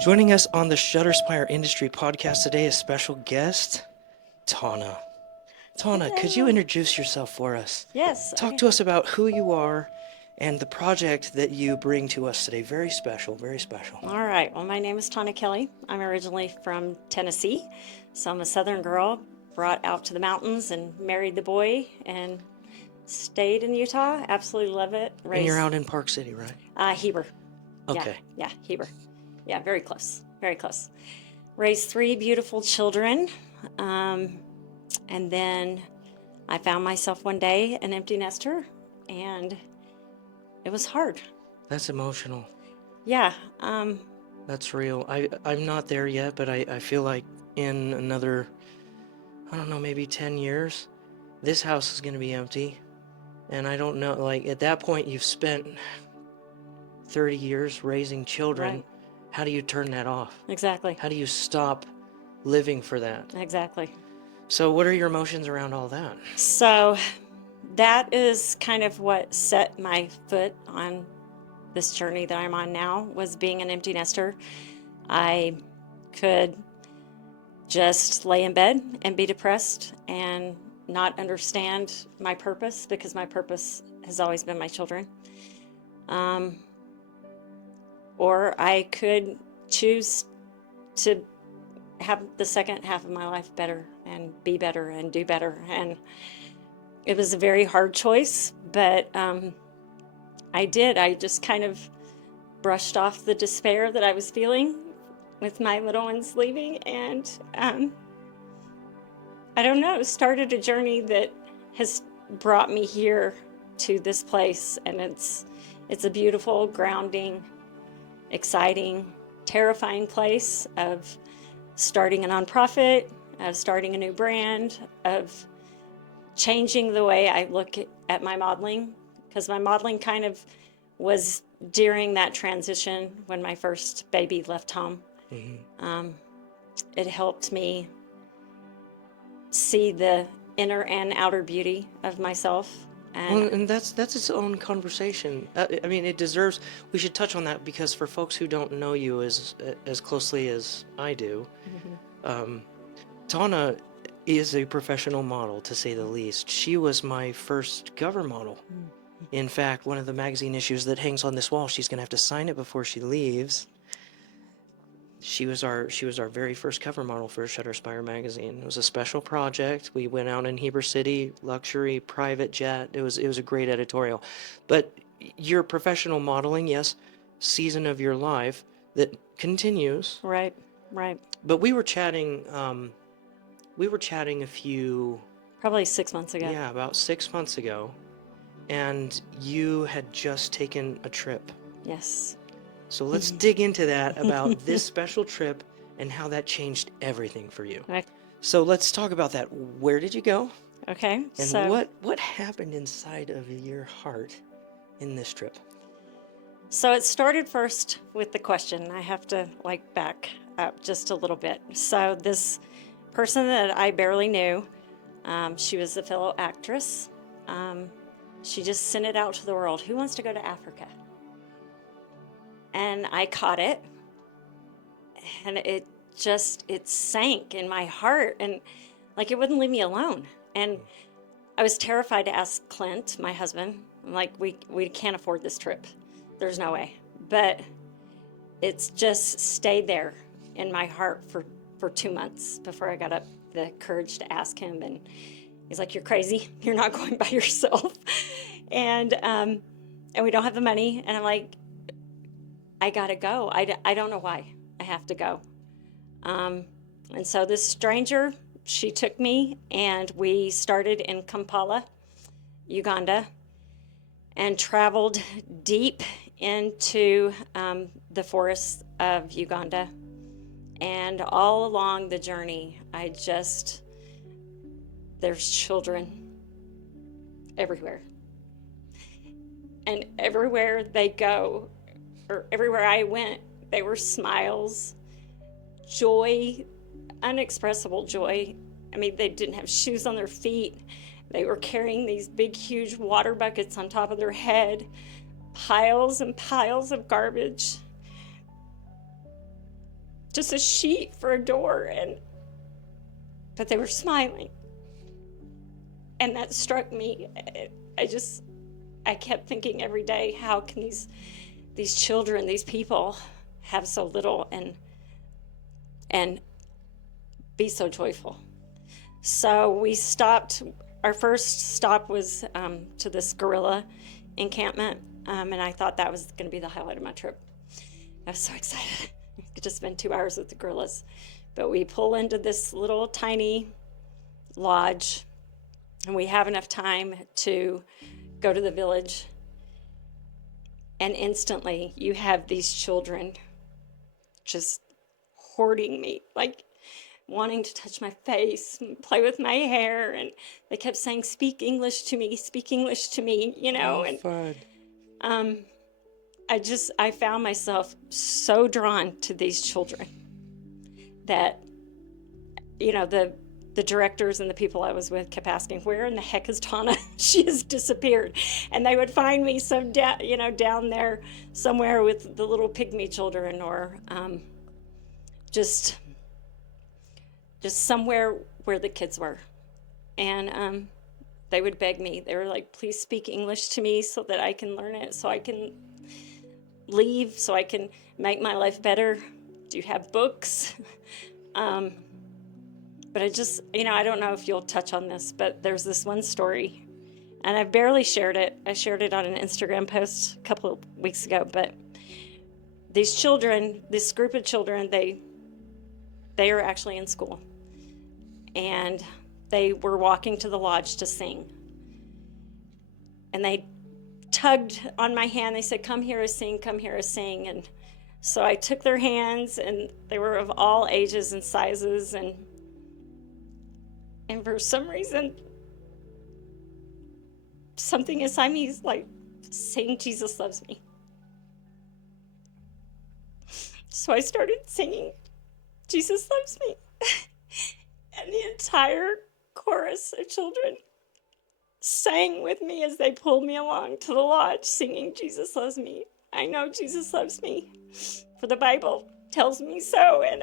Joining us on the ShutterSpire Industry Podcast today is special guest, Tawna. Tawna, could you Hello. introduce yourself for us? Yes. Talk Okay. to us about who you are and the project that you bring to us today. Very special, very special. All right. Well, my name is Tawna Kelley. I'm originally from Tennessee, so I'm a Southern girl brought out to the mountains and married the boy and stayed in Utah. Absolutely love it. And you're out in Park City, right? Heber. Okay. Yeah, Heber. Yeah, very close. Very close. Raised 3 beautiful children, and then I found myself one day an empty nester, and it was hard. That's emotional. Yeah. That's real. I'm not there yet, but I feel like in another, I don't know, maybe 10 years, this house is going to be empty. And I don't know, like at that point, you've spent 30 years raising children. Right. How do you turn that off? Exactly. How do you stop living for that? Exactly. So what are your emotions around all that? So that is kind of what set my foot on this journey that I'm on now, was being an empty nester. I could just lay in bed and be depressed and not understand my purpose, because my purpose has always been my children. Or I could choose to have the second half of my life better and be better and do better. And it was a very hard choice, but I did. I just kind of brushed off the despair that I was feeling with my little ones leaving, and I don't know, started a journey that has brought me here to this place. And it's a beautiful, grounding, exciting, terrifying place of starting a nonprofit, of starting a new brand, of changing the way I look at my modeling, because my modeling kind of was during that transition when my first baby left home. It helped me see the inner and outer beauty of myself. And that's its own conversation. I mean, it deserves. We should touch on that, because for folks who don't know you as closely as I do, Tawna is a professional model, to say the least. She was my first cover model. In fact, one of the magazine issues that hangs on this wall, she's gonna have to sign it before she leaves. She was our very first cover model for ShutterSpire magazine. It was a special project. We went out in Heber City, luxury, private jet. It was a great editorial. But your professional modeling, yes, season of your life that continues. Right, right. But we were chatting a few, Probably 6 months ago. yeah, about 6 months ago, and you had just taken a trip. Yes. So let's dig into that, about this special trip and how that changed everything for you. Right. So let's talk about that. Where did you go? Okay. And So what happened inside of your heart in this trip? So it started first with the question. I have to back up just a little bit. So this person that I barely knew, she was a fellow actress. She just sent it out to the world. Who wants to go to Africa? And I caught it, and it sank in my heart, and it wouldn't leave me alone. And I was terrified to ask Clint, my husband. I'm like, we can't afford this trip. There's no way. But it's just stayed there in my heart for 2 months before I got up the courage to ask him. And he's like, "You're crazy. You're not going by yourself." And we don't have the money. And I'm like, I gotta go. I don't know why. I have to go. And so this stranger, she took me, and we started in Kampala, Uganda, and traveled deep into the forests of Uganda. And all along the journey, there's children everywhere. And everywhere they go, or everywhere I went, they were smiles, joy, unexpressible joy. I mean, they didn't have shoes on their feet. They were carrying these big, huge water buckets on top of their head, piles and piles of garbage. just a sheet for a door, but they were smiling. And that struck me. I kept thinking every day, how can these children, these people have so little and be so joyful? So we stopped. Our first stop was to this guerrilla encampment, and I thought that was going to be the highlight of my trip. I was so excited. I could just spend 2 hours with the guerrillas. But we pull into this little tiny lodge, and we have enough time to go to the village. And instantly, you have these children just hoarding me, like wanting to touch my face and play with my hair. And they kept saying, speak English to me, you know. Oh, fun. I found myself so drawn to these children that, you know, the directors and the people I was with kept asking, where in the heck is Tawna? She has disappeared. And they would find me down there somewhere with the little pygmy children, or just somewhere where the kids were. And they would beg me. They were like, please speak English to me so that I can learn it, so I can leave, so I can make my life better. Do you have books? But I just, I don't know if you'll touch on this, but there's this one story, and I barely shared it. I shared it on an Instagram post a couple of weeks ago, but these children, this group of children, they are actually in school, and they were walking to the lodge to sing, and they tugged on my hand. They said, come here to sing, come here to sing. And so I took their hands, and they were of all ages and sizes, and for some reason, something inside me is like saying, Jesus loves me. So I started singing, Jesus loves me. And the entire chorus of children sang with me as they pulled me along to the lodge, singing, Jesus loves me. I know Jesus loves me, for the Bible tells me so. And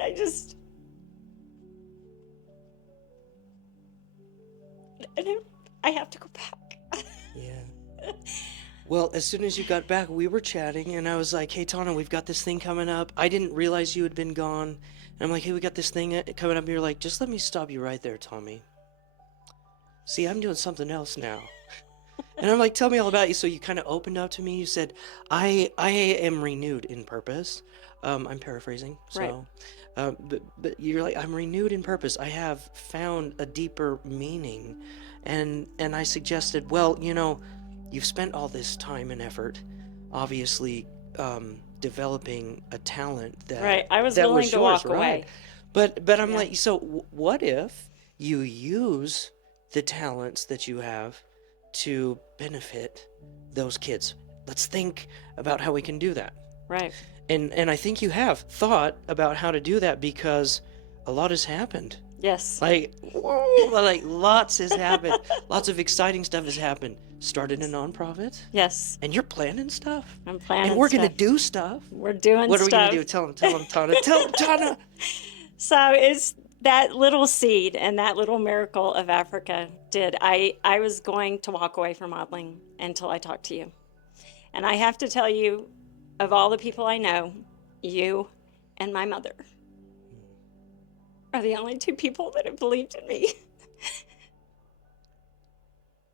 I have to go back. Yeah. Well, as soon as you got back, we were chatting, and I was like, hey, Tawna, we've got this thing coming up. I didn't realize you had been gone. And I'm like, hey, we got this thing coming up. And you're like, just let me stop you right there, Tommy. See, I'm doing something else now. And I'm like, tell me all about you. So you kind of opened up to me. You said, I am renewed in purpose. I'm paraphrasing. So, right. But you're like, I'm renewed in purpose. I have found a deeper meaning. And I suggested, well, you've spent all this time and effort, obviously, developing a talent that right. I was that willing was to yours, walk right? away. But I'm like, so what if you use the talents that you have to benefit those kids? Let's think about how we can do that. Right. And I think you have thought about how to do that, because a lot has happened. Yes. Like, whoa, like lots has happened. Lots of exciting stuff has happened. Started a nonprofit. Yes. And you're planning stuff. I'm planning and we're stuff. going to do stuff. We're doing what stuff. What are we going to do? Tell them, Tawna. Tell them, Tawna. So it's that little seed and that little miracle of Africa did. I was going to walk away from modeling until I talked to you. And I have to tell you, of all the people I know, you and my mother are the only two people that have believed in me.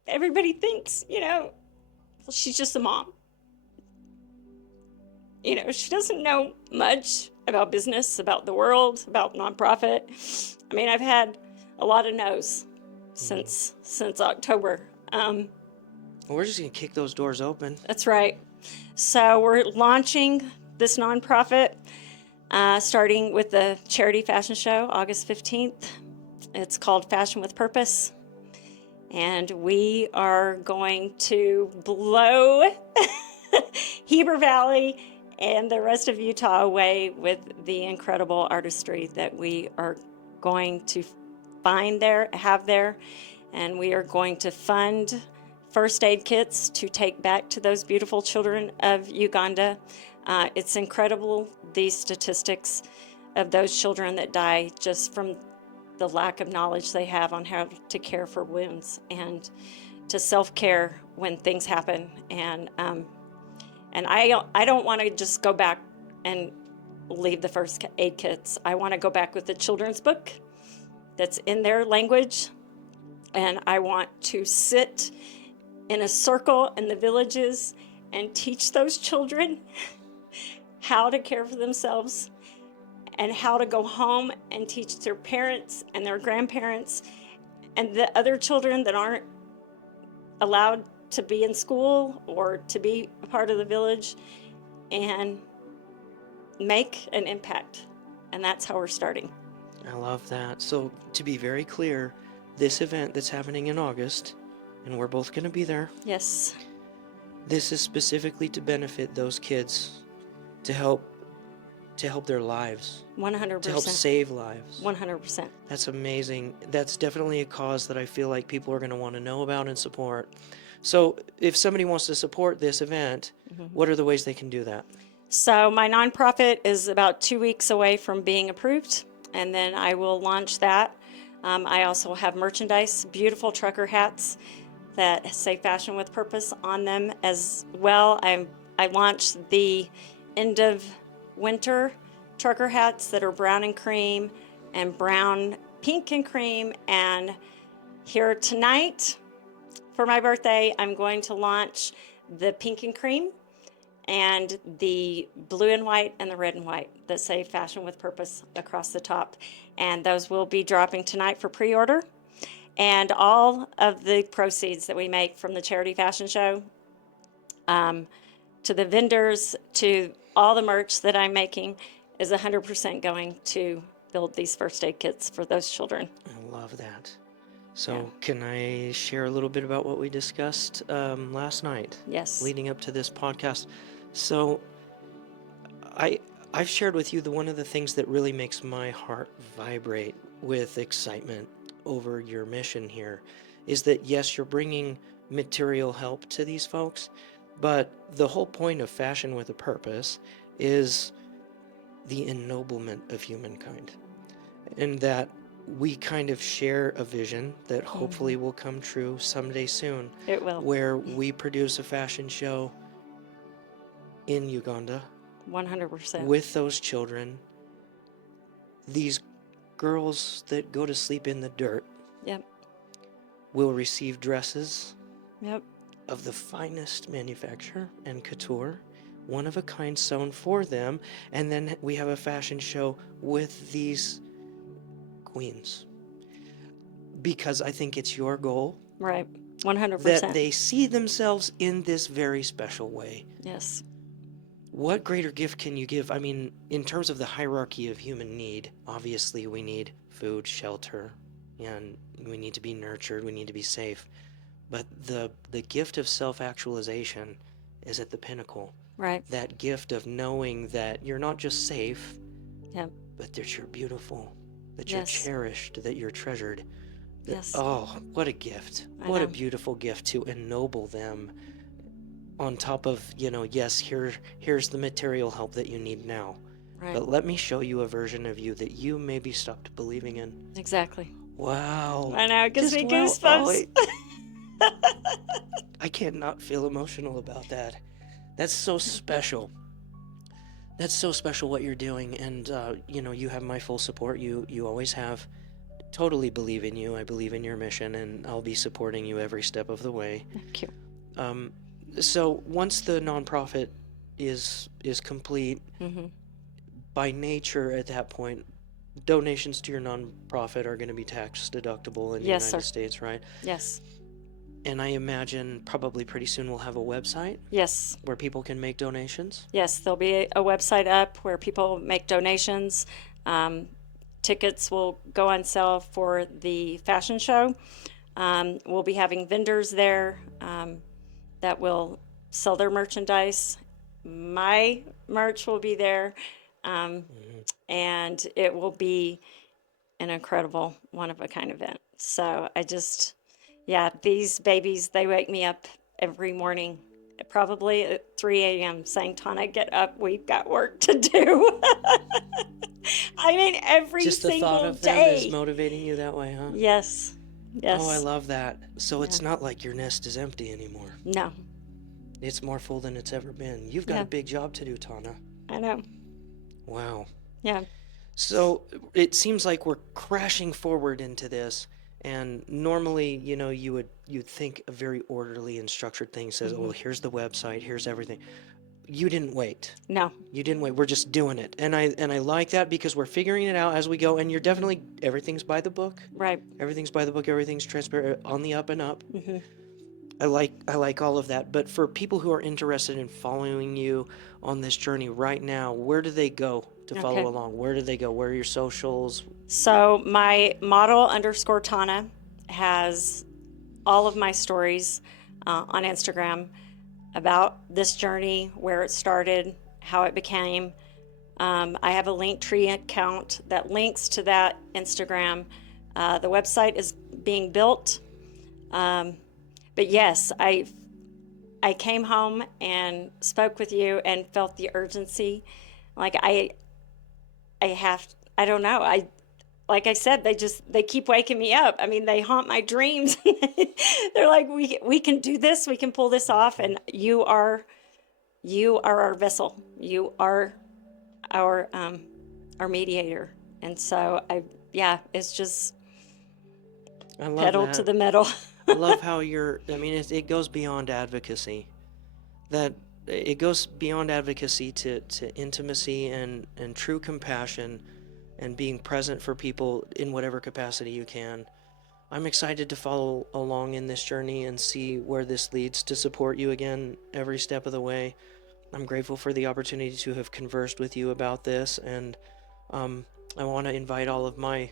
Everybody thinks, well, she's just a mom. She doesn't know much about business, about the world, about nonprofit. I mean, I've had a lot of no's since October. Well, we're just going to kick those doors open. That's right. So we're launching this nonprofit, starting with the charity fashion show, August 15th. It's called Fashion with Purpose. And we are going to blow Heber Valley and the rest of Utah away with the incredible artistry that we are going to find there, have there. And we are going to fund first aid kits to take back to those beautiful children of Uganda. It's incredible, these statistics. of those children that die just from the lack of knowledge they have on how to care for wounds and to self-care when things happen. And I don't want to just go back and leave the first aid kits. I want to go back with the children's book that's in their language, and I want to sit in a circle in the villages and teach those children how to care for themselves and how to go home and teach their parents and their grandparents and the other children that aren't allowed to be in school or to be a part of the village, and make an impact. And that's how we're starting. I love that. So to be very clear, this event that's happening in August, and we're both going to be there, Yes. this is specifically to benefit those kids, to help their lives, 100%. to help save lives. 100%. That's amazing. That's definitely a cause that I feel like people are going to want to know about and support. So if somebody wants to support this event, what are the ways they can do that? So my nonprofit is about 2 weeks away from being approved, and then I will launch that. I also have merchandise, beautiful trucker hats that say Fashion with Purpose on them as well. I launched the end of winter trucker hats that are brown and cream and brown, pink and cream. And here tonight for my birthday, I'm going to launch the pink and cream and the blue and white and the red and white that say Fashion with Purpose across the top. And those will be dropping tonight for pre-order. And all of the proceeds that we make from the charity fashion show, to the vendors, to all the merch that I'm making, is 100% going to build these first aid kits for those children. I love that. So can I share a little bit about what we discussed last night? Yes. Leading up to this podcast. So I've shared with you one of the things that really makes my heart vibrate with excitement over your mission here is that, yes, you're bringing material help to these folks, but the whole point of Fashion with a Purpose is the ennoblement of humankind, and that we kind of share a vision that hopefully will come true someday soon. It will. Where we produce a fashion show in Uganda 100%. with those children, these girls that go to sleep in the dirt Yep. will receive dresses Yep. of the finest manufacture and couture, one of a kind, sewn for them, and then we have a fashion show with these queens. Because I think it's your goal Right. 100%. that they see themselves in this very special way. Yes. What greater gift can you give? I mean, in terms of the hierarchy of human need, obviously we need food, shelter, and we need to be nurtured, we need to be safe. But the gift of self-actualization is at the pinnacle. Right. That gift of knowing that you're not just safe, Yep. but that you're beautiful, that Yes. you're cherished, that you're treasured. Yes. Oh, what a gift. I What a know. beautiful gift to ennoble them on top of, yes, here's the material help that you need now. Right. But let me show you a version of you that you maybe stopped believing in. Exactly. Wow. I know. It gives Just me wow. goosebumps. I can't not feel emotional about that. That's so special. That's so special what you're doing. And, you have my full support. You always have. Totally believe in you. I believe in your mission, and I'll be supporting you every step of the way. Thank you. So once the nonprofit is complete, by nature at that point, donations to your nonprofit are going to be tax deductible in the Yes, United sir. States, right? Yes. And I imagine probably pretty soon we'll have a website Yes. where people can make donations. Yes. There'll be a website up where people make donations. Tickets will go on sale for the fashion show. We'll be having vendors there that will sell their merchandise. My merch will be there. And it will be an incredible, one-of-a-kind event. So these babies, they wake me up every morning, probably at 3 a.m. saying, Tawna, get up, we've got work to do. I mean, every Just the single thought of them day. is motivating you that way, huh? Yes. Yes. Oh, I love that. So it's not like your nest is empty anymore. No. It's more full than it's ever been. You've got a big job to do, Tawna. I know. Wow. Yeah. So it seems like we're crashing forward into this, and normally, you'd think a very orderly and structured thing says, "Oh, well, here's the website, here's everything." You didn't wait. No. You didn't wait. We're just doing it, and I like that because we're figuring it out as we go. And you're definitely everything's by the book. Right. Everything's by the book. Everything's transparent, on the up and up. I like all of that. But for people who are interested in following you on this journey right now, where do they go to follow along? Where do they go? Where are your socials? So my model_Tawna has all of my stories on Instagram about this journey, where it started, how it became. I have a Linktree account that links to that Instagram. The website is being built. But yes, I came home and spoke with you and felt the urgency. Like I don't know. Like I said, they keep waking me up. I mean, they haunt my dreams. They're like, we can do this. We can pull this off. And you are our vessel. You are our mediator. And so it's just pedal to the metal. I love how it goes beyond advocacy. That it goes beyond advocacy to intimacy and true compassion and being present for people in whatever capacity you can. I'm excited to follow along in this journey and see where this leads, to support you again every step of the way. I'm grateful for the opportunity to have conversed with you about this, and I want to invite all of my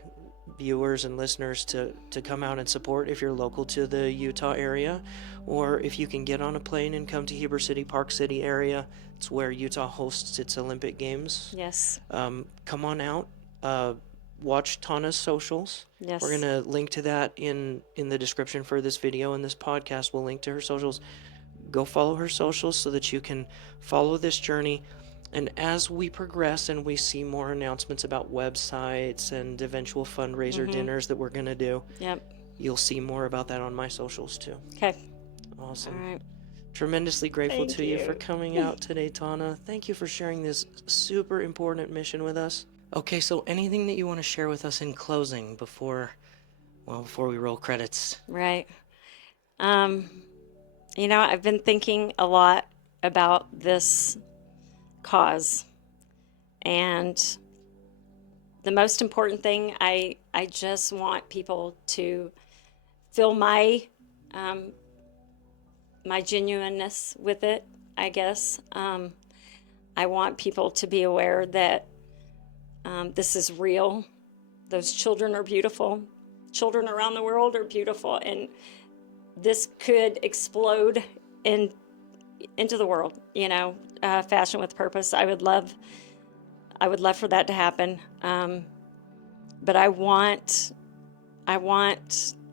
viewers and listeners to come out and support if you're local to the Utah area, or if you can get on a plane and come to Heber City, Park City area. It's where Utah hosts its Olympic Games. Yes. Come on out. Watch Tawna's socials. Yes. We're going to link to that in the description for this video and this podcast. We'll link to her socials. Go follow her socials so that you can follow this journey. And as we progress and we see more announcements about websites and eventual fundraiser dinners that we're going to do, you'll see more about that on my socials too. Okay. Awesome. All right. Tremendously grateful Thank to you you for coming out today, Tawna. Thank you for sharing this super important mission with us. Okay, so anything that you want to share with us in closing before we roll credits? Right. I've been thinking a lot about this cause, and the most important thing, I just want people to feel my genuineness with it, I guess. I want people to be aware that this is real. Those children are beautiful. Children around the world are beautiful, and this could explode into the world. Fashion with purpose. I would love for that to happen. But I want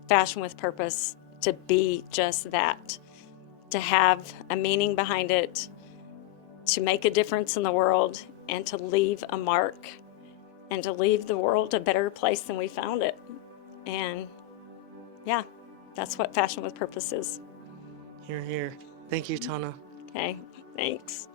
fashion with purpose to be just that, to have a meaning behind it, to make a difference in the world, and to leave a mark, and to leave the world a better place than we found it. And that's what fashion with purpose is. Hear, hear. Thank you, Tawna. Okay, thanks.